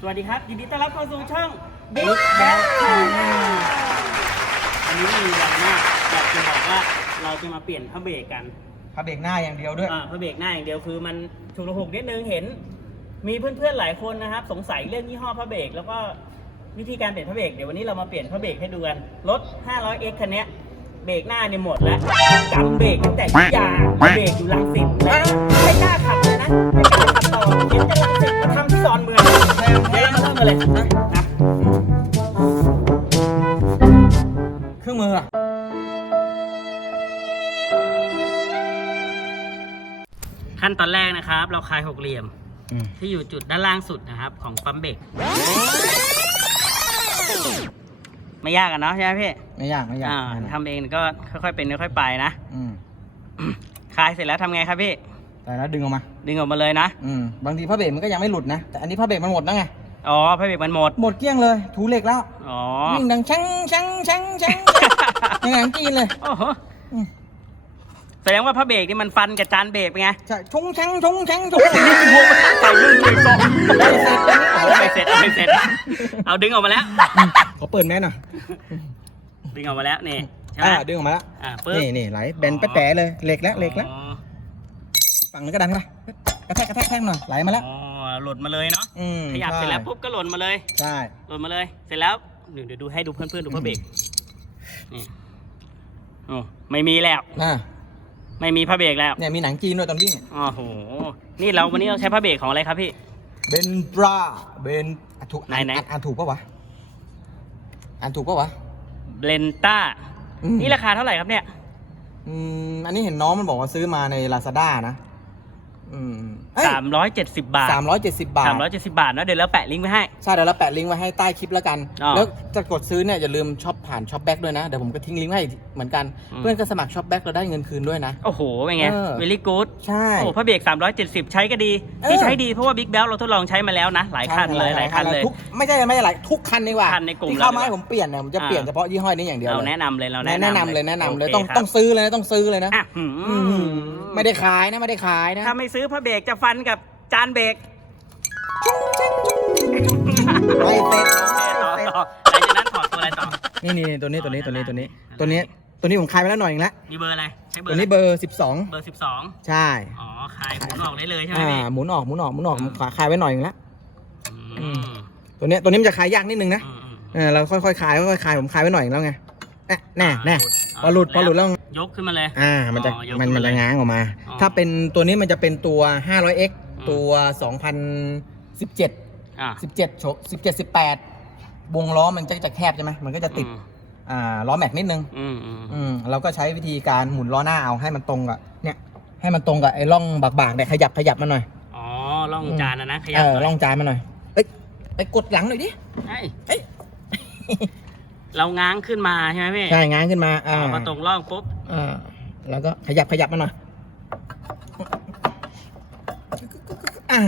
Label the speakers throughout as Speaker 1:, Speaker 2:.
Speaker 1: สวัสดีครับ ยินดีต้อนรับเข้าสู่ช่อง Big Bang Channel อันนี้มีอะไรมากอยากจะบอกว่าเราจะมาเปลี่ยนผ้าเบรกกัน
Speaker 2: พาเบรกหน้าอย่างเดียวด้วย
Speaker 1: อ่าผ้าเบรกหน้าอย่างเดียวคือมันฉุกระหุกนิดนึงเห็น มีเพื่อนๆหลายคนนะครับ สงสัยเรื่องยี่ห้อผ้าเบรกแล้วก็วิธีการเปลี่ยนผ้าเบรกเดี๋ยววันนี้เรามาเปลี่ยนผ้าเบรกให้ดูกันรถ 500x คันเนี้ยเบรกหน้าเนี่ยหมดแล้วกำเบรกตั้งแต่ที่ยาเบรกอยู่ลังสิตแล้วไม่กล้าขับเลยนะไม่กล้าขับต่อเห็นจะลังสิตมาทำที่ ดอนเมืองเดี๋ยวเรามาเริ่มกันเลยนะนะ
Speaker 2: เครื่องมืออะ
Speaker 1: ขั้นตอนแรกนะครับ เราคลายหกเหลี่ยม
Speaker 2: อืม
Speaker 1: ที่อยู่จุดด้านล่างสุดนะครับ ของปั๊มเบรกไม่ยากอะเนาะใช่ไหมพี่
Speaker 2: ไม่ยากไม่ยาก
Speaker 1: อ่า
Speaker 2: ไม่ยาก
Speaker 1: ทำเองก็ค่อยๆเป็นค่อยๆไปนะ
Speaker 2: อืม
Speaker 1: คลายเสร็จแล้วทำไงครับพี่
Speaker 2: แต่แล้วดึงออกมา
Speaker 1: ดึงออกมาเลยนะ
Speaker 2: อืมบางทีผ้าเบรกมันก็ยังไม่หลุดนะ แต่อันนี้ผ้าเบรกมันหมดแล้วไง
Speaker 1: อ๋อผ้าเบรกมันหมด
Speaker 2: หมดเกลี้ยงเลยถูเหล็กแล้ว
Speaker 1: อ๋อ
Speaker 2: วิ่งดังชังชังชังชังในหนังจีนเลย
Speaker 1: โอ้โห
Speaker 2: อืม
Speaker 1: แสดงว่าผ้าเบรกนี่มันฟันกับจานเบรกเป็นไง
Speaker 2: ใช่ชงชังชงชังชง
Speaker 1: ใส่ลื่นเลยก่อน
Speaker 2: ได้เสร็จแล้ว
Speaker 1: เอาไม่เสร็จเอาไม่เสร็จ เอาดึงออกมาแล้ว
Speaker 2: ขอเปิดแม่หน่อย
Speaker 1: ดึงออกมาแล้วนี่ใช่ไหม
Speaker 2: อ่าดึงออกมาแล้ว
Speaker 1: อ่าปึ๊บ
Speaker 2: นี่นี่ไหลแบนแป๊ะแตะเลยเหล็กแล้วเหล็กแล้ว
Speaker 1: อ๋อ
Speaker 2: อีกฝั่งนึงก็ดันเข้าไปกระแทกกระแทกแทกหน่อยไหลมาแล้ว
Speaker 1: อ๋อ หลุดมาเลยเนาะ
Speaker 2: อืม
Speaker 1: ขยับเสร็จแล้วปุ๊บก็หล่นมาเลย
Speaker 2: ใช่
Speaker 1: หล่นมาเลย เสร็จแล้วเดี๋ยวเดี๋ยวดูให้ดูเพื่อนๆดูผ้าเบรกนี่โอ้ไม่มีแล้ว
Speaker 2: อ่า
Speaker 1: ไม่มีผ้าเบรกแล้ว
Speaker 2: เนี่ยมีหนังจีนด้วยตอนวิ่ง
Speaker 1: โอ้โหนี่เราวันนี้เราใช้ผ้าเบรกของอะไรครับพี่
Speaker 2: เบนบราเบนอะถูก
Speaker 1: ไหน
Speaker 2: อ่าน
Speaker 1: ไหน
Speaker 2: อ่านอ่านถูกปะวะ อ่านถูกปะวะ
Speaker 1: เบลนต้า
Speaker 2: อืม
Speaker 1: นี่ราคาเท่าไหร่ครับเนี่ย
Speaker 2: อืมอันนี้เห็นน้องมันบอกว่าซื้อมาใน Lazada นะ อืม
Speaker 1: สามร้อยเจ็ดสิบบาท
Speaker 2: สามร้อยเจ็ดสิบบาท
Speaker 1: สามร้อยเจ็ดสิบบาทเนอะเดี๋ยวเราแปะลิงก์ไว้ให้
Speaker 2: ใช่เดี๋ยวเราแปะลิงก์ไว้ให้ใต้คลิปแล้วกัน
Speaker 1: อ๋อ
Speaker 2: แล้วจะกดซื้อเนี่ยอย่าลืมช็อปผ่านช็อปแบ็กด้วยนะ เดี๋ยวผมก็ทิ้งลิงก์ไว้ให้เหมือนกัน
Speaker 1: อืม
Speaker 2: เพื่อนก็สมัครช็อปแบ็กเราได้เงินคืนด้วยนะ
Speaker 1: โอ้โหเป็นไง
Speaker 2: เออ
Speaker 1: เวลี่กู๊ด
Speaker 2: ใช่
Speaker 1: โอ้ผ้าเบรก370ใช้ก็ดี
Speaker 2: เออ
Speaker 1: ที่ใช้ดีเพราะว่าบิ๊กแบลเราทดลองใช้มาแล้วนะ หลายคันเลยหลายคันเลย
Speaker 2: ทุกไม่ใช่ไม่ใช่หลายทุกคันดีกว่า
Speaker 1: คันในกลุ่ม
Speaker 2: ที่เข้ามา
Speaker 1: เราดีกว่า
Speaker 2: ให้ผมเปลี่ยนเนี่ยผมจะเปลี่ยน
Speaker 1: อ่า
Speaker 2: เฉพาะยี่ห้อนี้อย่างเดียว
Speaker 1: เรา
Speaker 2: เลย
Speaker 1: แนะนำเลยเรา
Speaker 2: แนะ
Speaker 1: แนะ
Speaker 2: นำเลยแนะนำเลย
Speaker 1: โค
Speaker 2: ต้อง
Speaker 1: ครับ
Speaker 2: ต้องซื้อเลยนะต้องซื้อเลยนะ
Speaker 1: อะหืม
Speaker 2: อืมไม่ได้ขายนะไม่ได้ขายนะ
Speaker 1: ถ้าไม่ซื้อผ้าเบรกจะฟันกับจานเบรก
Speaker 2: ไม่เสร็จ
Speaker 1: ต่อต่อหลังจากนั้นถอดตัวอะไรต่อ
Speaker 2: นี่นี่ตัวนี้ตัวนี้ตัวนี้ตัวนี้
Speaker 1: อ๋อ
Speaker 2: ตัวนี้ตัวนี้ผมคลายไปแล้วหน่อยเองแล้ว
Speaker 1: มีเบอร์อะไร ใช้เบอ
Speaker 2: ตัว
Speaker 1: ร์
Speaker 2: นี้
Speaker 1: อะไร
Speaker 2: เบอร์ 12
Speaker 1: เบอร์12
Speaker 2: ใช่
Speaker 1: อ๋อคลายหมุนออกได้เลยใช่ไหม
Speaker 2: อ่า
Speaker 1: พี่
Speaker 2: หมุนออกหมุนออกหมุนออกหมุนออก
Speaker 1: อืม
Speaker 2: คลายไว้หน่อยเองแล้ว
Speaker 1: อืม
Speaker 2: ตัวเนี้ยตัวนี้มันจะคลายยากนิดนึงนะ
Speaker 1: อืมอืม
Speaker 2: เออเราค่อยๆคลายค่อยๆคลายผมคลายไว้หน่อยเองแล้วไงแน่แน่แน่าพอหลุดพอหลุดแล้ว
Speaker 1: ยกขึ้นมาเลย
Speaker 2: อ่า มันจะ
Speaker 1: อ๋อยก
Speaker 2: มัน
Speaker 1: ขึ้น
Speaker 2: มัน
Speaker 1: มาเล
Speaker 2: จะ
Speaker 1: ย
Speaker 2: ง้างออกมา
Speaker 1: อ๋อ
Speaker 2: ถ้าเป็นตัวนี้มันจะเป็นตัว 500x
Speaker 1: อืม
Speaker 2: ตัว 2017
Speaker 1: อ่า
Speaker 2: 17โฉ17 18วงล้อมันจะจะแคบใช่ไหมมันก็จะติด
Speaker 1: อืม
Speaker 2: อ่าล้อแม็กนิดนึง
Speaker 1: อืมอืม
Speaker 2: อืมเราก็ใช้วิธีการหมุนล้อหน้าเอาให้มันตรงกับเนี่ย ให้มันตรงกับไอ้ร่องบากๆเนี่ยขยับขยับมาหน่อย
Speaker 1: อ๋อล่องจานนะนะข
Speaker 2: เอ
Speaker 1: ยับ
Speaker 2: อ
Speaker 1: หน่อย
Speaker 2: ร่องจานมาหน่อยเอ้ยไปกดหลังหน่อยดิ
Speaker 1: เอ้ย
Speaker 2: เอ้ย
Speaker 1: เราง้างขึ้นมาใช่ไหมพี่
Speaker 2: ใช่ง้างขึ้นมาอ่า
Speaker 1: พอตรงร่องปุ๊บ
Speaker 2: อ่าแล้วก็ขยับขยับมาหน่อยอ่า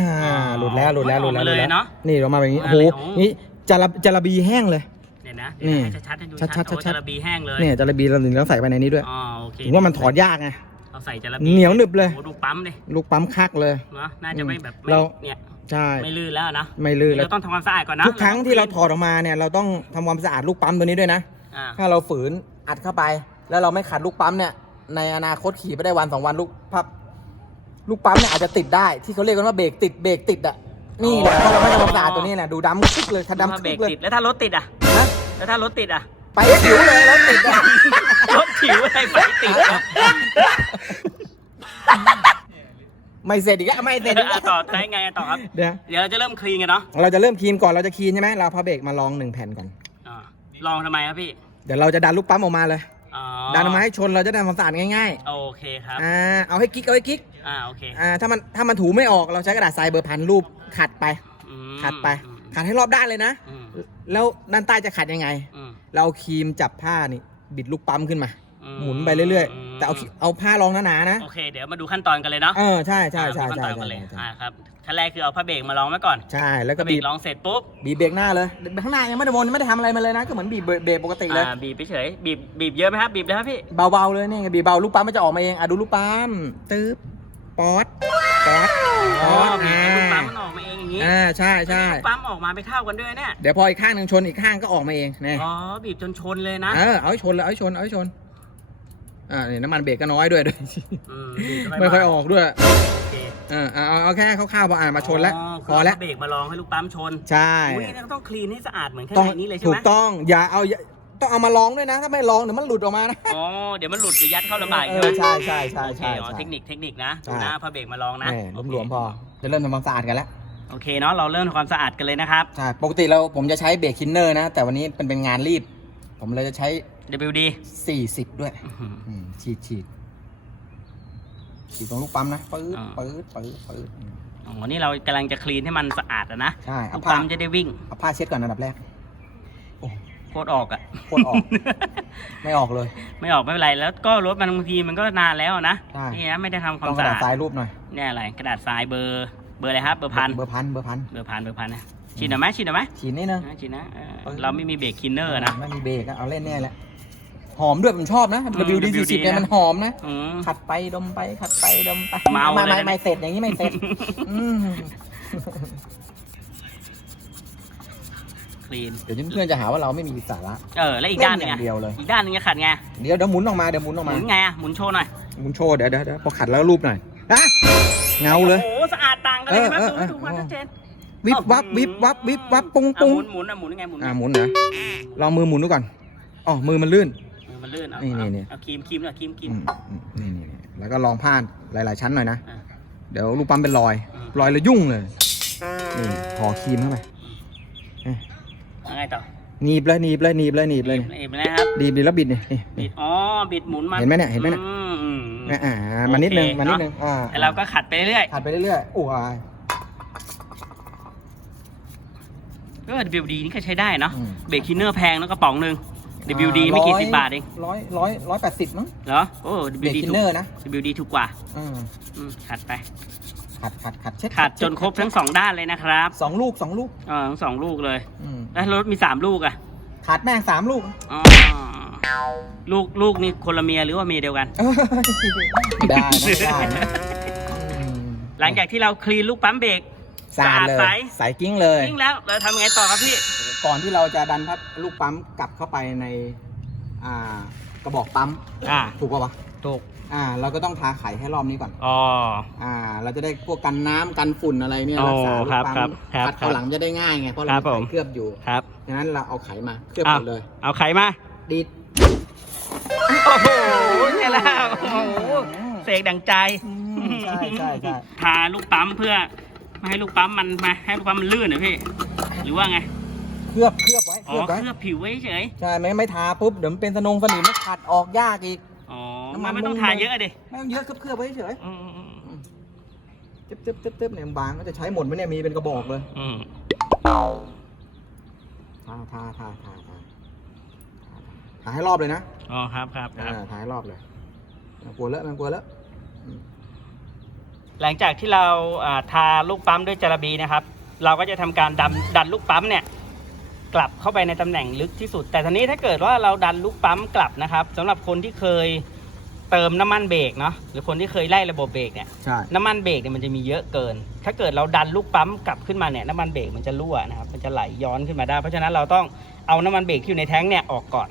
Speaker 2: หลุดแล้วหลุดแล้วหลุดแล้วหลุดแล้ว
Speaker 1: เนาะ
Speaker 2: นี่ออกมาแบบนี้
Speaker 1: มา
Speaker 2: โอ้
Speaker 1: เลย
Speaker 2: โห
Speaker 1: โอ้
Speaker 2: นี่จาระจาระบีแห้งเลย
Speaker 1: เนี่ยนะ
Speaker 2: นี่
Speaker 1: เดี๋ยวให้ชัดๆให้ดู
Speaker 2: ชัดๆ
Speaker 1: ชัดๆโอ้
Speaker 2: ชัดๆ
Speaker 1: จระบีแห้งเลย
Speaker 2: เนี่ยจาระบีเราถึงต้องใส่ไปในนี้ด้วย
Speaker 1: อ๋อโอเค
Speaker 2: ถึงว่ามันถอดยากไง
Speaker 1: เราใส่จระบี
Speaker 2: เหนียวหนึบเลย
Speaker 1: โอ้ดูปั๊มเลย
Speaker 2: ลูกปั๊มคักเลย
Speaker 1: เนาะน่าจะไม่แบบไม่
Speaker 2: เรา
Speaker 1: เนี่ย
Speaker 2: ใช่
Speaker 1: ไม่ลื่นแล้วนะ
Speaker 2: ไม่ลื่นแล้ว
Speaker 1: เราต้องทำความสะอาดก่อนนะ
Speaker 2: ทุกครั้งที่เราถอดออกมาเนี่ยเราต้องทำความสะอาดลูกปั๊มตัวนี้ด้วยนะ
Speaker 1: อ่า
Speaker 2: ถ้าเราฝืนอัดเข้าไป แล้วเราไม่ขัดลูกปั๊มเนี่ย ในอนาคตขี่ไปได้วันสองวันลูกพับ ลูกปั๊มเนี่ยอาจจะติดได้ที่เขาเรียกกันว่าเบรกติดเบรกติดอะนี่แหละถ้าเราไม่ทำความสะอาดตัวนี้แหละดูดำคึกเลยคัน
Speaker 1: ถ้า
Speaker 2: ดำ
Speaker 1: เบร
Speaker 2: คึ
Speaker 1: ก
Speaker 2: กเลย
Speaker 1: ติดแล้วถ้ารถติดอะ
Speaker 2: นะ
Speaker 1: แล้วถ้ารถติดอะ
Speaker 2: ไปผิวเลยแล้วติดอะ
Speaker 1: รถผิวอะไรไฟติดอะ
Speaker 2: ไม่เสร็จอีกแล้วไม่เสร็จอีก
Speaker 1: อะ
Speaker 2: แล้ว
Speaker 1: ต่อใช้ไงอะต่อครับ
Speaker 2: เดี๋ยว
Speaker 1: เดี๋ยวเราจะเริ่มคลีนกันเนาะ
Speaker 2: เราจะเริ่มคลีนก่อนเราจะคลีนใช่ไหมเราเอาพาเบรกมาลองหนึ่งแผ่นก่อน
Speaker 1: อ่าลองทำไมครับพี่
Speaker 2: เดี๋ยวเราจะดันลูกปั๊มออกมาเลย
Speaker 1: อ๋อ
Speaker 2: ดันออกมาให้ชนเราจะได้ทำความสะอาดง่าย
Speaker 1: โอเคครับ
Speaker 2: ๆอ่าเอาให้กิ๊กเอาให้กิ๊ก
Speaker 1: อ่าโอเค
Speaker 2: อ่าถ้ามันถ้ามันถูไม่ออกเราใช้กระดาษทรายเบอร์พันรูปขัดไป
Speaker 1: อืม
Speaker 2: ขัดไป
Speaker 1: อืม
Speaker 2: ขัดให้รอบด้านเลยนะ
Speaker 1: อืม
Speaker 2: แล้วด้านใต้จะขัดยังไง
Speaker 1: อืม
Speaker 2: เราเอาครีมจับผ้านี่ บิดลูกปั๊มขึ้นมา
Speaker 1: อื
Speaker 2: หมุนไปเรื่อย ๆ แต่เอาเอาผ้ารองหนาๆนะ
Speaker 1: โอเค เดี๋ยวมาดูขั้นตอนกันเลยเนาะ
Speaker 2: เออใช่ใช่ใช่
Speaker 1: อ่าดูขั้น
Speaker 2: ใช่
Speaker 1: ตอนกัน
Speaker 2: ใช่
Speaker 1: เลย
Speaker 2: ใช่
Speaker 1: อ่าครับขั้นแรกคือเอาผ้าเบรกมาลองไว้ก่อน
Speaker 2: ใช่แล้วก็
Speaker 1: ผ้าเบร
Speaker 2: บี
Speaker 1: ก
Speaker 2: บ
Speaker 1: ลองเสร็จปุ๊บ
Speaker 2: บีบเบรกหน้าเลยข้างหน้ายังไม่ได้วนยังไม่ได้ทำอะไรมาเลยนะก็เหมือนบีบเบรกปกติเลย
Speaker 1: อ่าบีบไปเฉยบีบบีบเยอะไหมครับบีบนะครับพี่
Speaker 2: เบาๆเลยนี่ไงบีบเบาลูกปั๊มมันจะออกมาเองอะดูลูกปั๊มตึ๊บป๊อดป๊อด
Speaker 1: อ๋อ
Speaker 2: ป๊อด
Speaker 1: บีบให้ลูกปั๊ม
Speaker 2: อ่า
Speaker 1: มันออกมาเองอย่างงี้
Speaker 2: อ่าใช่ใช่
Speaker 1: ลูกปั๊มออกมาไม่เท่ากันด้วยเนี่ย
Speaker 2: เดี๋ยวพออีกข้างหนึ่งชนอีกข้างก็ออกมาเองนี่
Speaker 1: อ๋อบีบจนชนเลยนะ
Speaker 2: เออเอาให้ชนเลยเอาให้ชนเอาให้ชน อ่านี่น้ำมันเบรกก็น้อยด้วยด้วย
Speaker 1: อืมบีบ
Speaker 2: ไม่ค่อยออกด้วย
Speaker 1: โอเค
Speaker 2: เออเอาเอาเอาแค่คร่าวๆพออ่านมาชนแล้วพอแล้ว
Speaker 1: เบรกมาลองให้ลูกปั๊มชน
Speaker 2: ใช่
Speaker 1: อุ้ยนี่ต้องคลีนให้สะอาดเหมือนข้าง
Speaker 2: ต้อง
Speaker 1: ในนี้เลยใช่
Speaker 2: ถู
Speaker 1: ไหม
Speaker 2: กต้องอย่าเอาอย่าต้องเอามาลองด้วยนะ ถ้าไม่ลองเดี๋ยวมันหลุดออกมานะ
Speaker 1: อ๋อเดี๋ยวมันหลุดหรือยัดเข้าลำบาก
Speaker 2: เอ
Speaker 1: ใช่ไหม
Speaker 2: อใช่ใช่ใช่
Speaker 1: โอเค
Speaker 2: ใช่
Speaker 1: อ๋อ
Speaker 2: ใช่
Speaker 1: เทคนิคเทคนิคนะ
Speaker 2: ใช่
Speaker 1: ดูหน้าพระเบรกมาลองนะ
Speaker 2: แหม
Speaker 1: โอเค
Speaker 2: หลวมๆพอจะเริ่มทำความสะอาดกันแล้ว
Speaker 1: โอเคเนาะเราเริ่มทำความสะอาดกันเลยนะครับ
Speaker 2: ใช่ปกติเราผมจะใช้เบรกคินเนอร์นะ แต่วันนี้เป็นเป็นงานรีดผมเลยจะใช้
Speaker 1: WD
Speaker 2: 40ด้วย
Speaker 1: อื้อหือ
Speaker 2: อืมฉีดฉีดฉีดตรงลูกปั๊มนะปื๊ด
Speaker 1: อ่า
Speaker 2: ปื๊ดปื๊ดปื๊ดอืม
Speaker 1: อ๋อนี่เรากำลังจะคลีนให้มันสะอาดอะนะ
Speaker 2: ใช่
Speaker 1: ลู
Speaker 2: เอา
Speaker 1: ก
Speaker 2: ผ้า
Speaker 1: ปั๊มจะได้วิ่ง
Speaker 2: เอาผ้าเช็ดก่อนอันดับแรก
Speaker 1: โคตรออกอะ
Speaker 2: โคตรออก ไม่ออกเลย
Speaker 1: ไม่ออกไม่เป็นไร แล้วก็รถมันบางทีมันก็นานแล้วนะ
Speaker 2: ใช่
Speaker 1: นี่นะไม่ได้ทำความ
Speaker 2: ต้องก
Speaker 1: สะ
Speaker 2: ระดา
Speaker 1: อา
Speaker 2: ษ
Speaker 1: ด
Speaker 2: ทรายรูปหน่อย
Speaker 1: เนี่ยอะไรกระดาษทรายเบอร์เบอร์อะไรครับ เบอร์พัน
Speaker 2: เบอร์พันเบอร์พัน
Speaker 1: เบอร์พันเบอร์พันนะฉีดหน่อยไหมฉีดหน่อยไหม
Speaker 2: ฉีดนิดนึง
Speaker 1: นะฉีดนะเออ
Speaker 2: เออ
Speaker 1: เราไม่มีเบรกคินเนอร์นะ
Speaker 2: ไม่มีเบรกอะเอาเล่นแน่แหละ หอมด้วยผมชอบนะ
Speaker 1: อืม
Speaker 2: WD
Speaker 1: นะ
Speaker 2: 40เนี่ยมันหอมนะ
Speaker 1: อืม
Speaker 2: ขัดไปดมไปขัดไปดมไป
Speaker 1: เมา
Speaker 2: ไม่
Speaker 1: เลย
Speaker 2: ไม่
Speaker 1: นะ
Speaker 2: ไม่เสร็จอย่างนี้ไม่เสร็จ อืม
Speaker 1: คลีน
Speaker 2: เดี๋ยวเพื่อนๆจะหาว่าเราไม่มีสาระ
Speaker 1: เออ แล้วอีกด้านหนึง
Speaker 2: เล่นอ
Speaker 1: อะ
Speaker 2: ย่างเดียวเลย
Speaker 1: อีกด้านหนึงจะขัดไง
Speaker 2: เดี๋ยวเดี๋ยวหมุนออกมาเดี๋ยวหมุนออก
Speaker 1: ห
Speaker 2: มา
Speaker 1: มุนไงอะหมุนโชว์หน่อย
Speaker 2: หมุนโชว์เดี๋ยวเดี๋ยวเดี๋ยวพอขัดแล้วรูปหน่อยอะเงาเลย
Speaker 1: โอ้โหสะอาดต่างกันเลยไหม
Speaker 2: เออ
Speaker 1: ดู
Speaker 2: เออ
Speaker 1: ดูความชัดเจน
Speaker 2: วิบวับวิบวับวิบวับปุ้ง
Speaker 1: อะ
Speaker 2: ปุ้ง
Speaker 1: หมุนหมุนอะหมุนยังไงหมุน
Speaker 2: อ่าหมุนนะลองมือหมุนดูก่อนอ๋อมือมันลื่น
Speaker 1: มือมันลื่นเอา
Speaker 2: นี่
Speaker 1: เอา
Speaker 2: นี่
Speaker 1: เอาครีมครีมหน่อยครีมครีม
Speaker 2: อืมอืมนี่นี่นี่แล้วก็ลองผ่านหลาย ๆ ชั้นหน่อยนะ
Speaker 1: อะ
Speaker 2: เดี๋ยวรูปปั๊มเป็นรอย
Speaker 1: อืม
Speaker 2: รอยเลยยุ่งเลยนี่พอครีมเข้าไป
Speaker 1: ยังไงต่อ
Speaker 2: หนีบเลยหนีบเลยหนีบเลยหนีบเลย
Speaker 1: บีบนะครับ
Speaker 2: หนีบดีแล้วบิดนี่นี่
Speaker 1: บิ
Speaker 2: นี่
Speaker 1: ดอ๋อบิดหมุนมา
Speaker 2: เห็นไหมเนี่ยเห็นไหมเนี่ย
Speaker 1: อืมอืม
Speaker 2: อ่าอ่ามานิดนึง
Speaker 1: โอเค
Speaker 2: มานิดนึงอ่า
Speaker 1: แต่เราก็ขัดไปเรื่อย
Speaker 2: ขัดไปเรื่อยๆโอ้ย
Speaker 1: ก็ WD นี่ก็ใช้ได้เนาะ
Speaker 2: อืม
Speaker 1: เบรกคินเนอร์แพงแล้วกระป๋องหนึ่ง WD ไม่กี่สิบบาทเอง
Speaker 2: ร้อยร้อยร้อยแปดสิบมั้ง
Speaker 1: เหรอ โอ้
Speaker 2: เบรก
Speaker 1: WD
Speaker 2: คิน
Speaker 1: ถู
Speaker 2: เน
Speaker 1: ก
Speaker 2: อร์นะ
Speaker 1: WD ถูกกว่า
Speaker 2: อืม
Speaker 1: อืมขัดไป
Speaker 2: ขัดขัดขัดเช็ด
Speaker 1: ขัดจนครบทั้งสองด้านเลยนะครับ
Speaker 2: สองลูกสองลูก
Speaker 1: อ๋อทั้งสองลูกเลย
Speaker 2: อืม
Speaker 1: แล้วรถมีสามลูกอะ
Speaker 2: ขัดแม่งสามลูก
Speaker 1: อ๋อลูกลูกนี่คนละเมียหรือว่าเมียเดียวกัน
Speaker 2: เอ้ยไม่ได้นะไม่ได้นะอืม
Speaker 1: หลังจากที่เราคลีนลูกปั๊มเบรก
Speaker 2: สะอาดเล
Speaker 1: สะอาดใส
Speaker 2: ยใสกิ้งเลย
Speaker 1: ทิ้งแล้วเราทำไงต่อครับพี่
Speaker 2: ก่อนที่เราจะดันพัดลูกปั๊มกลับเข้าไปในอ่ากระบอกปั๊ม
Speaker 1: อ่า
Speaker 2: ถูกป่าวะ
Speaker 1: ถูก
Speaker 2: อ่า เราก็ต้องทาไข่ให้รอบนี้ก่อน
Speaker 1: อ๋อ
Speaker 2: อ่า เราจะได้พวกกันน้ำกันฝุ่นอะไรเนี่ย
Speaker 1: อ๋อ
Speaker 2: รักษาลูก
Speaker 1: ครับ
Speaker 2: ปั๊ม
Speaker 1: ครับครับ
Speaker 2: พัดเข้าหลังจะได้ง่ายไงเพราะ
Speaker 1: ค
Speaker 2: เรา
Speaker 1: รับ
Speaker 2: มี
Speaker 1: ผม
Speaker 2: ไข่เคลือบอยู่
Speaker 1: ครับ
Speaker 2: ฉะนั้นเราเอาไข่มาเคลือบ
Speaker 1: เอา
Speaker 2: หมดเลย
Speaker 1: เอาไข่มา
Speaker 2: ดีด
Speaker 1: โอ้โหเนี่ยแล้วโอ้โหเสกดังใจ
Speaker 2: อืมใช่ใช่ใช่
Speaker 1: ทาลูกปั๊มเพื่อไม่ให้ลูกปั๊มมันมาให้ลูกปั๊มมันลื่นเหรอพี่ หรือว่าไง
Speaker 2: เคลือบเคลือบไว้
Speaker 1: อ๋
Speaker 2: เคลื
Speaker 1: อ
Speaker 2: อบไว้
Speaker 1: เคลือบผิวไว้เฉย
Speaker 2: ใช่ไม่ไม่ทาปุ๊บเดี๋ยวมันเป็นสนงสนิมมันขัดออกยากอีก
Speaker 1: อ๋อ
Speaker 2: น้ำมั
Speaker 1: มัน
Speaker 2: น
Speaker 1: ไม่ต้อง
Speaker 2: มุ้ง
Speaker 1: ทาเยอะดิ
Speaker 2: ไม่ต้องเยอะเคลือบเคลือบไว้เฉย
Speaker 1: อืมอืมอืม
Speaker 2: ตึ๊บตึ๊บตึ๊บตึ๊บเนี่ยบางก็จะใช้หมดไหมเนี่ยมีเป็นกระบอกเลย
Speaker 1: อืม
Speaker 2: ทาทาทาทาทาทาให้รอบเลยนะ
Speaker 1: อ๋อครับครับค
Speaker 2: อ่า
Speaker 1: รับ
Speaker 2: ทาให้รอบเลยไมันกลัวเลอะไมันกลัวเลอะ
Speaker 1: หลังจากที่เราอ่าทาลูกปั๊มด้วยจาระบีนะครับ เราก็จะทำการดันดันลูกปั๊มเนี่ย กลับเข้าไปในตำแหน่งลึกที่สุด แต่ทีนี้ถ้าเกิดว่าเราดันลูกปั๊มกลับนะครับสำหรับคนที่เคยเติมน้ำมันเบรกเนาะหรือคนที่เคยไล่ระบบเบรกเนี่ย
Speaker 2: ใช่
Speaker 1: น้ำมันเบรกเนี่ยมันจะมีเยอะเกิน ถ้าเกิดเราดันลูกปั๊มกลับขึ้นมาเนี่ยน้ำมันเบรกมันจะรั่วนะครับมันจะไหลย้อนขึ้นมาได้ เพราะฉะนั้นเราต้องเอาน้ำมันเบรกที่อยู่ในแท้งเนี่ยออกก่อน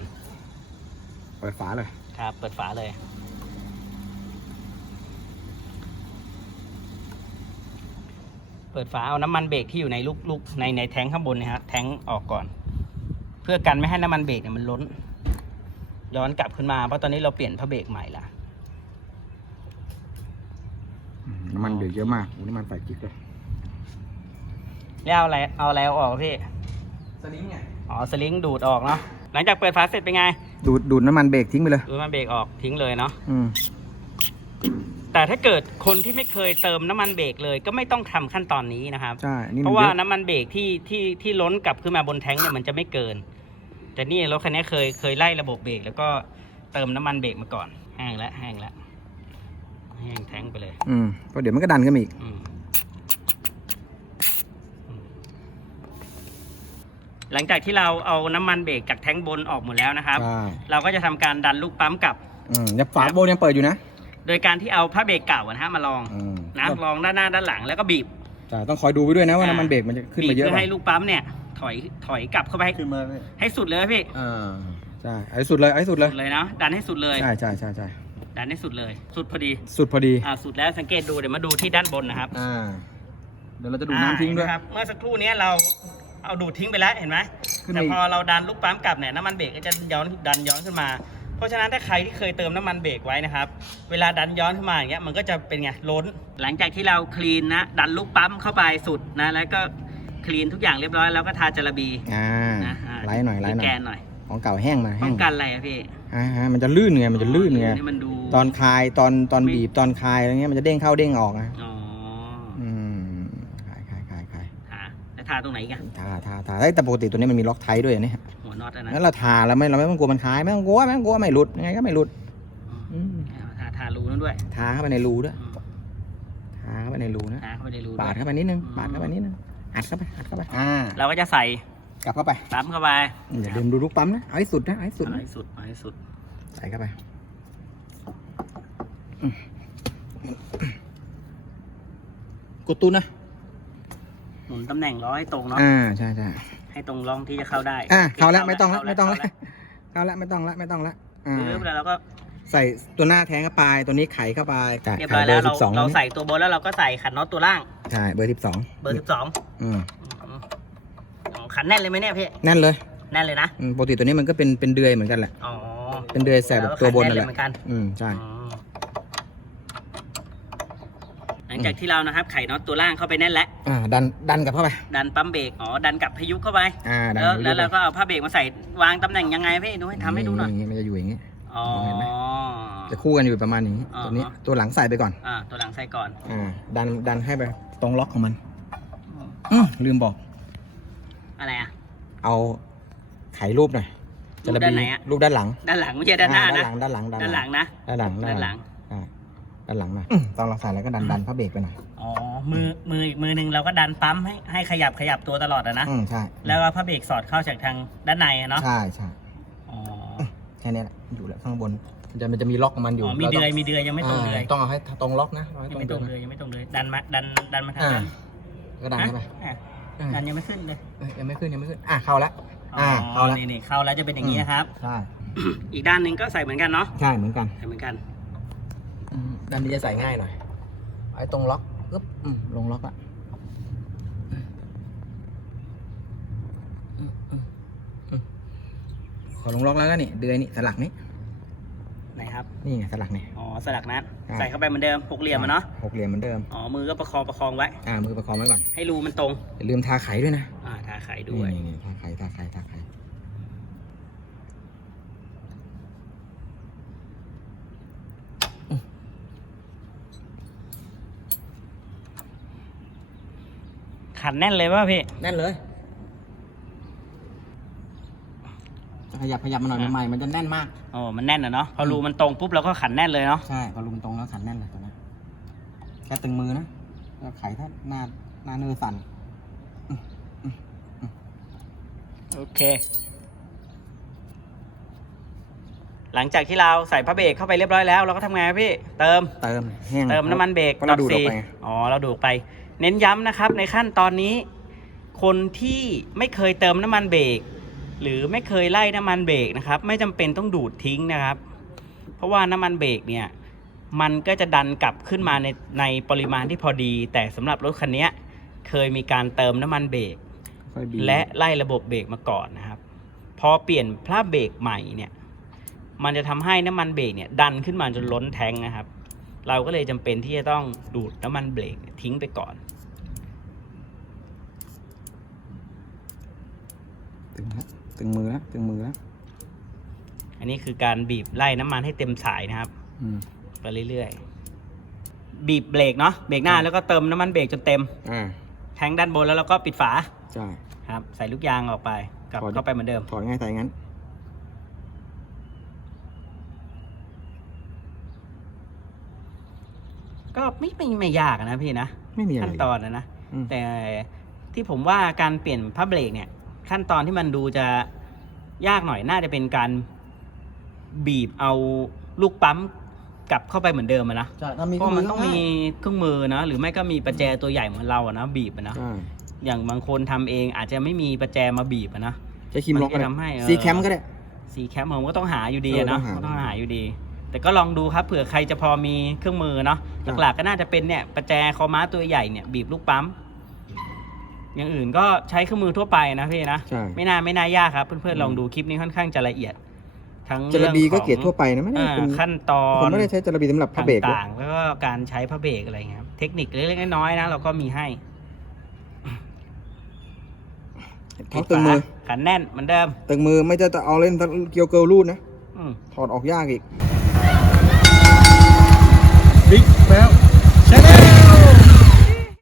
Speaker 2: เปิดฝาเลย
Speaker 1: ครับ เปิดฝาเลย เปิดฝาเอาน้ำมันเบรกที่อยู่ในลูกลูกในในแท้งข้างบนเนยฮะแท้งออกก่อน เพื่อกันไม่ให้น้ำมันเบรกเนี่ยมันล้น ย้อนกลับขึ้นมาเพราะตอนนี้เราเปลี่ยนพระเบรกใหม่ละ
Speaker 2: น้ำมันเดือดเยอะมากโอ้น้ำมันไฟจิกเลย
Speaker 1: แล้วเอาอะไรเอาอะไรเอาออกพี่
Speaker 2: สลิงไง
Speaker 1: อ๋อสลิงดูดออกเนาะหลังจากเปิดฝาเสร็จเป็นไง
Speaker 2: ดูดดูดน้ำมันเบรกทิ้งไปเลย
Speaker 1: ดูดน้ำมันเบรกออกทิ้งเลยเนาะ
Speaker 2: อืม
Speaker 1: แต่ถ้าเกิดคนที่ไม่เคยเติมน้ำมันเบรกเลย ก็ไม่ต้องทำขั้นตอนนี้นะครับ
Speaker 2: ใช่อันนี่
Speaker 1: เพ
Speaker 2: มัน
Speaker 1: ราะว่า
Speaker 2: เยอะ
Speaker 1: น้ำมันเบรกที่ที่ที่ล้นกลับขึ้นมาบนแท้งเนี่ยมันจะไม่เกิน แต่นี่รถคันนี้เคยเคยไล่ระบบเบรกแล้วก็เติมน้ำมันเบรกมาก่อนแห้งแล้วแห้งแล้วแห้งแท้งไปเลย
Speaker 2: อืมเพราะเดี๋ยวมันก็ดันขึ้นมาอีก
Speaker 1: อืมอืมหลังจากที่เราเอาน้ำมันเบรกจากแท้งบนออกหมดแล้วนะครับ
Speaker 2: ใช่
Speaker 1: เราก็จะทำการดันลูกปั๊มกลับ
Speaker 2: อืมยังฝาโบนยังเปิดอยู่นะ
Speaker 1: โดยการที่เอาผ้าเบรกเก่าอะนะฮะมาลอง
Speaker 2: อืม
Speaker 1: นะลองด้านหน้าด้านหลังแล้วก็บีบ
Speaker 2: ใช่ต้องคอยดูไปด้วยนะว่า
Speaker 1: อ่า
Speaker 2: น้ำมันเบรกมันจะขึ้น
Speaker 1: บี
Speaker 2: มา
Speaker 1: บ
Speaker 2: เยอะ
Speaker 1: เพื่อ
Speaker 2: ป่ะ
Speaker 1: ให้ลูกปั๊มเนี่ยถอยถอยกลับเข้าไปให้
Speaker 3: ขึ้นมาเลย
Speaker 1: ให้สุดเลยพี่
Speaker 2: อ่าใช่ไอ้สุดเลยไอ้สุดเลย
Speaker 1: สุดเลยนะดันให้สุดเลย
Speaker 2: ใช่ใช่ใช่ใช่
Speaker 1: ดันให้สุดเลย สุดพอดี
Speaker 2: สุดพอดี
Speaker 1: อ่าสุดแล้วสังเกตดูเดี๋ยวมาดูที่ด้านบนนะครับ
Speaker 2: อ่าเดี๋ยวเราจะดูดน้ำทิ้งด้วย
Speaker 1: อ่าเห็นไหมครับเมื่อสักครู่เนี้ยเราเอาดูดทิ้งไปแล้วเห็นไหม
Speaker 2: ขึ้น
Speaker 1: แต่
Speaker 2: มาอีก
Speaker 1: พอเราดันลูกปั๊มกลับเนี่ยน้ำมันเบรกก็จะย้อนดันย้อนขึ้นมา เพราะฉะนั้นถ้าใครที่เคยเติมน้ำมันเบรกไว้นะครับ เวลาดันย้อนขึ้นมาอย่างเงี้ยมันก็จะเป็นไงล้น หลังจากที่เราคลีนนะดันลูกปั๊มเข้าไปสุดนะแล้วก็คลีนทุกอย่างเรียบร้อยแล้วก็ทาจาระบี
Speaker 2: อ่า
Speaker 1: นะอ่า
Speaker 2: ไล่หน่อยไล่หน่
Speaker 1: แก
Speaker 2: อย
Speaker 1: นหน่อย
Speaker 2: ของเก่าแห้งมา
Speaker 1: ป้
Speaker 2: แห้
Speaker 1: อง
Speaker 2: ง
Speaker 1: กันอะไรอะพี่
Speaker 2: อ่าฮะมันจะลื่นไงมันจะลื่นไง
Speaker 1: ให้มันดู
Speaker 2: ตอนคลายตอนตอน
Speaker 1: ไม่
Speaker 2: บีบตอนคลายอะไรเงี้ยมันจะเด้งเข้าเด้งออกนะ
Speaker 1: อ๋อ
Speaker 2: อืมคลายคลายคลายคลาย
Speaker 1: ทาแล้วทาตรงไหนอีกัน
Speaker 2: ทาทาทาเอ้ยแต่ปกติตัวนี้มันมีล็อกไทท์ด้วยเนี่ย
Speaker 1: หัว น็อตอะนะ
Speaker 2: งั้นเราทาแล้วไม่เราไม่ต้องกลัวมันคลายไม่ต้องกลัวไม่ต้องกลัวไม่หลุดยังไงก็ไม่หลุดอืม
Speaker 1: เอาทาทารูนั่นด้วย
Speaker 2: ทาเข้าไปในรูด้วย
Speaker 1: อืม
Speaker 2: ทาเข้าไปในรูนะ
Speaker 1: ทาเข้าไปในรู
Speaker 2: ปาด
Speaker 1: ด้วย
Speaker 2: เข้าไปนิดนึง
Speaker 1: อืม
Speaker 2: ปาดเข้าไปนิดนึงอัดเข้าไปอัดเข้าไปอ่า
Speaker 1: เราก็จะใส่
Speaker 2: กลับเข้าไป
Speaker 1: ปั๊มเข้าไป
Speaker 2: อย่าลืมดูลูกปั๊มนะเอาให้สุดนะเอาให้สุด
Speaker 1: เอา
Speaker 2: นะ
Speaker 1: ให้สุดเอาให้สุด
Speaker 2: ใส่เข้าไปกดตูนนะ
Speaker 1: หนุนตำแหน่งล้อให้ตรงเนาะ
Speaker 2: อ่า ใช่ใช่
Speaker 1: ให้ตรงร่องที่จะเข้าได้
Speaker 2: อ่า
Speaker 1: โค
Speaker 2: เข้าแล้วไม่ต้องแล้วไม่ต้อง
Speaker 1: เข้า
Speaker 2: แล้วเข้าแล้วไม่ต้องแล้วไม่ต้องแล้วอ่า
Speaker 1: ปึ๊บแล้วเราก็
Speaker 2: ใส่ตัวหน้าแทงเข้าไปตัวนี้ไขเข้าไป
Speaker 1: เรียบร้อยแล้ว
Speaker 2: ไข
Speaker 1: เรา
Speaker 2: บสิบสอง
Speaker 1: เราใส่ตัวบนแล้วเราก็ใส่ขันน็อตตัวล่าง
Speaker 2: ใช่เบอร์สิบสอง
Speaker 1: เบอร์สิบสอง
Speaker 2: อืม
Speaker 1: ขันแน่นเลยไหมเนี่ยพี่
Speaker 2: แน่นเลย
Speaker 1: แน่นเลยนะ
Speaker 2: อืมปกติตัวนี้มันก็เป็นเป็นเดือยเหมือนกันแหละ
Speaker 1: อ๋อ
Speaker 2: เป็นเดือยแสบแบบตัวบนนั่นแห
Speaker 1: แล้
Speaker 2: ละ
Speaker 1: วก็ขัแเลยเหมือนกัน
Speaker 2: อืมใช่
Speaker 1: อืมหลัง จากที่เรานะครับไขน็อตตัวล่างเข้าไปแน่นแล้ว
Speaker 2: อ่าดันดันกลับเข้าไป
Speaker 1: ดันปั๊มเบรกอ๋อดันกลับพายุเข้าไป
Speaker 2: อ่าดัน
Speaker 1: แล้ว
Speaker 2: ไป
Speaker 1: แล้วเรา
Speaker 2: รื่อยๆ
Speaker 1: ก็เอาผ้าเบรกมาใส่วางตำแหน่งยังไงพี่ดูให้ทำให้ดูหน่อยา
Speaker 2: งงี้มันจะอยู่อย่างงี้
Speaker 1: อ๋อ
Speaker 2: เห็นไหมจะคู่กันอยู่ประมาณนี้
Speaker 1: อ่า
Speaker 2: ตัวนี้
Speaker 1: ฮะ
Speaker 2: ตัวหลังใส่ไปก่อน
Speaker 1: อ่าตัวหลังใส่ก่อน
Speaker 2: อ่าดันดันให้ไปตรงล็อกของมันอืมลืมบอก
Speaker 1: อะไรอะ
Speaker 2: เอาไขรูปหน่อย
Speaker 1: รูปด้านไหนอะ
Speaker 2: รูปด้านหลัง
Speaker 1: ด้านหลังไม่ใช่ด้านหน้า
Speaker 2: อ่
Speaker 1: นะ
Speaker 2: ด้านหลังด้านหลัง
Speaker 1: ด้านหลังนะ
Speaker 2: ด้านหลัง
Speaker 1: ด้านหลัง
Speaker 2: อ่า ด้านหลังหน่อยตอนเราใส่แล้วก็ดันดันพระเบรกไปหน่อย
Speaker 1: อ๋อ มือ มืออีกมือหนึ่งเราก็ดันปั๊มให้ให้ขยับขยับตัวตลอดอะนะ
Speaker 2: อืมใช่
Speaker 1: แล้วก็พระเบรกสอดเข้าจากทางด้านในอะเนาะ
Speaker 2: ใช่ใช่
Speaker 1: อ๋อ
Speaker 2: แค่นี้แหละอยู่แล้วข้างบนมันจะมันจะมีล็อกของมันอยู่
Speaker 1: อ๋อ มีเดือย มีเดือยยังไม่ตรงเดือยา
Speaker 2: ต้องเอาให้ตรงล็อกนะเอาให้
Speaker 1: ยัง
Speaker 2: ตรง
Speaker 1: ไม่ตรง
Speaker 2: เดื
Speaker 1: เดื
Speaker 2: อ
Speaker 1: อยยยังไม่ตรงเดือยดันมา ดัน ดันมาทาง
Speaker 2: อ่า
Speaker 1: นั้น
Speaker 2: ก็ดันเข้าไป
Speaker 1: อะ
Speaker 2: อ่า
Speaker 1: ดันยังไม่ขึ้นเลย
Speaker 2: เอ้ยยังไม่ขึ้นยังไม่ขึ้นอะเข้าแล้ว
Speaker 1: อ๋อ
Speaker 2: อ่าเข้าแล้ว
Speaker 1: นี่นี่เข้าแล้วจะเป็นอย่างนี้นะครับ
Speaker 2: ใช่
Speaker 1: อีกด้านหนึ่งก็ใส่เหมือนกันเนาะ
Speaker 2: ใช่เหมือนกัน
Speaker 1: ใส่เหมือนกัน
Speaker 2: อืม ด้านนี้จะใส่ง่ายหน่อย ไอ้ตรงล็อกปึ๊บอืมลงล็อกละอืมอืมอืมอืมพอลงล็อกแล้วก็นี่เดือยนี่สลักนี่
Speaker 1: ไหนครับ
Speaker 2: นี่ไงสลักนี่
Speaker 1: อ๋อสลักนัด
Speaker 2: ใช่
Speaker 1: ใส่เข้าไปเหมือนเดิมหกเหลี่ยมอะเนาะ
Speaker 2: หกเหลี่ยมเหมือนเดิม
Speaker 1: อ๋อมือก็ประคองประคองไว้
Speaker 2: อ่ามือประคองไว้ก่อน
Speaker 1: ให้รูมันตรง
Speaker 2: อย่าลืมทาไขด้วยนะ
Speaker 1: อ่าทาไขด้วย
Speaker 2: นี่นี่ทาไขทาไขทาไข
Speaker 1: ขันแน่นเลยป่ะพี่
Speaker 2: แน่นเลยขยับขยับมาหน่อย
Speaker 1: อะ
Speaker 2: ใหม่ๆมันจะแน่นมาก
Speaker 1: อ๋อมันแน่นอะเนาะพอรูมันตรงปุ๊บเราก็ขันแน่นเลยเนาะ
Speaker 2: ใช่พอลุมตรงแล้วขันแน่นเลยตัวนี้แค่ตึงมือนะแล้วไขถ้าหน้าหน้าเนื้อสั่น
Speaker 1: โอเค หลังจากที่เราใส่พระเบรกเข้าไปเรียบร้อยแล้ว เราก็ทำไงครับพี่ เติม
Speaker 2: เติมแห้ง
Speaker 1: เติมน้ำมันเบรก
Speaker 2: เพราะเราดูดออก
Speaker 1: สี่
Speaker 2: ไปไง
Speaker 1: อ๋อ เราดูดไป เน้นย้ำนะครับในขั้นตอนนี้ คนที่ไม่เคยเติมน้ำมันเบรกหรือไม่เคยไล่น้ำมันเบรกนะครับ ไม่จำเป็นต้องดูดทิ้งนะครับ เพราะว่าน้ำมันเบรกเนี่ยมันก็จะดันกลับขึ้นมาในในปริมาณที่พอดี แต่สำหรับรถคันเนี้ยเคยมีการเติมน้ำมันเบรก
Speaker 2: ค่อยบีบ
Speaker 1: และไล่ระบบเบรกมาก่อนนะครับ พอเปลี่ยนพระเบรกใหม่เนี่ยมันจะทำให้น้ำมันเบรกเนี่ยดันขึ้นมาจนล้นแทงค์นะครับ เราก็เลยจำเป็นที่จะต้องดูดน้ำมันเบรกทิ้งไปก่อน
Speaker 2: ตึงแล้วตึงมือแล้วตึงมือแล้ว
Speaker 1: อันนี้คือการบีบไล่น้ำมันให้เต็มสายนะครับ
Speaker 2: อืม
Speaker 1: ไปเรื่อยๆ บีบเบรกเนาะ เบรกหน้า
Speaker 2: ครับ
Speaker 1: แล้วก็เติมน้ำมันเบรกจนเต็ม
Speaker 2: อ่า
Speaker 1: แทงค์ด้านบนแล้วเราก็ปิดฝา
Speaker 2: ใช่
Speaker 1: ครับ ใส่ลูกยางออกไป กลับ
Speaker 2: ถอด
Speaker 1: เข้าไปเหมือนเดิม
Speaker 2: ถอดง่ายใส่งั้น
Speaker 1: ก็ไม่ไม่ไม่ยากนะพี่นะ
Speaker 2: ไม่มีอะไร
Speaker 1: ขั้นตอนนะนะ
Speaker 2: อืม
Speaker 1: แต่ที่ผมว่าการเปลี่ยนผ้าเบรกเนี่ย ขั้นตอนที่มันดูจะยากหน่อยน่าจะเป็นการบีบเอาลูกปั๊มกลับเข้าไปเหมือนเดิมอะนะ
Speaker 2: ใช่ถ้ามี
Speaker 1: เพราะมันต้องมี
Speaker 2: ข้า
Speaker 1: เครื่องมือนะ หรือไม่ก็มีประแจตัวใหญ่เหมือนเราอะนะบีบอะนะ
Speaker 2: ใช่
Speaker 1: อย่างบางคนทำเองอาจจะไม่มีประแจมาบีบอะนะ
Speaker 2: ใช้ครีมล็อกก็
Speaker 1: มัน
Speaker 2: ได้
Speaker 1: จะทำให้เออ
Speaker 2: ซีแคมก็ได้
Speaker 1: สีแคปผมก็ต้องหาอยู่ดีอะ
Speaker 2: เออ
Speaker 1: เนาะ
Speaker 2: ต้องหา
Speaker 1: ก็ต้องหาอยู่ดี แต่ก็ลองดูครับเผื่อใครจะพอมีเครื่องมือเนาะ
Speaker 2: ครับ
Speaker 1: หลักๆก็น่าจะเป็นเนี่ยประแจคอม้าตัวใหญ่เนี่ยบีบลูกปั๊ม อย่างอื่นก็ใช้เครื่องมือทั่วไปนะพี่นะ
Speaker 2: ใช่
Speaker 1: ไม่น่าไม่น่ายากครับ เพื่อน
Speaker 2: อื
Speaker 1: ๆ
Speaker 2: ม
Speaker 1: ลองดูคลิปนี้ค่อนข้างจะละเอียด ทั้ง
Speaker 2: จระ
Speaker 1: เรื่อง
Speaker 2: บีก็
Speaker 1: ของ
Speaker 2: เกรดทั่วไปนะไม่ได้
Speaker 1: อ่า
Speaker 2: เป็น
Speaker 1: ขั้นตอ
Speaker 2: ผม
Speaker 1: น
Speaker 2: ไม่ได้ใช้จระบีสำหรับพระเบรกด้วย
Speaker 1: ต่างๆ แล้วก็การใช้พระเบรกอะไรเงี้ยครับเทคนิคเล็กๆน้อยๆนะเราก็มีให้
Speaker 2: ท็อปตึงมือ
Speaker 1: ขันแน่นเหมือนเดิม
Speaker 2: ตึงมือไม่จะเอาเล่นเกียวเกิลรูดนะ
Speaker 1: อืม
Speaker 2: ถอดออกยากอีก
Speaker 3: บิ๊กแล้ว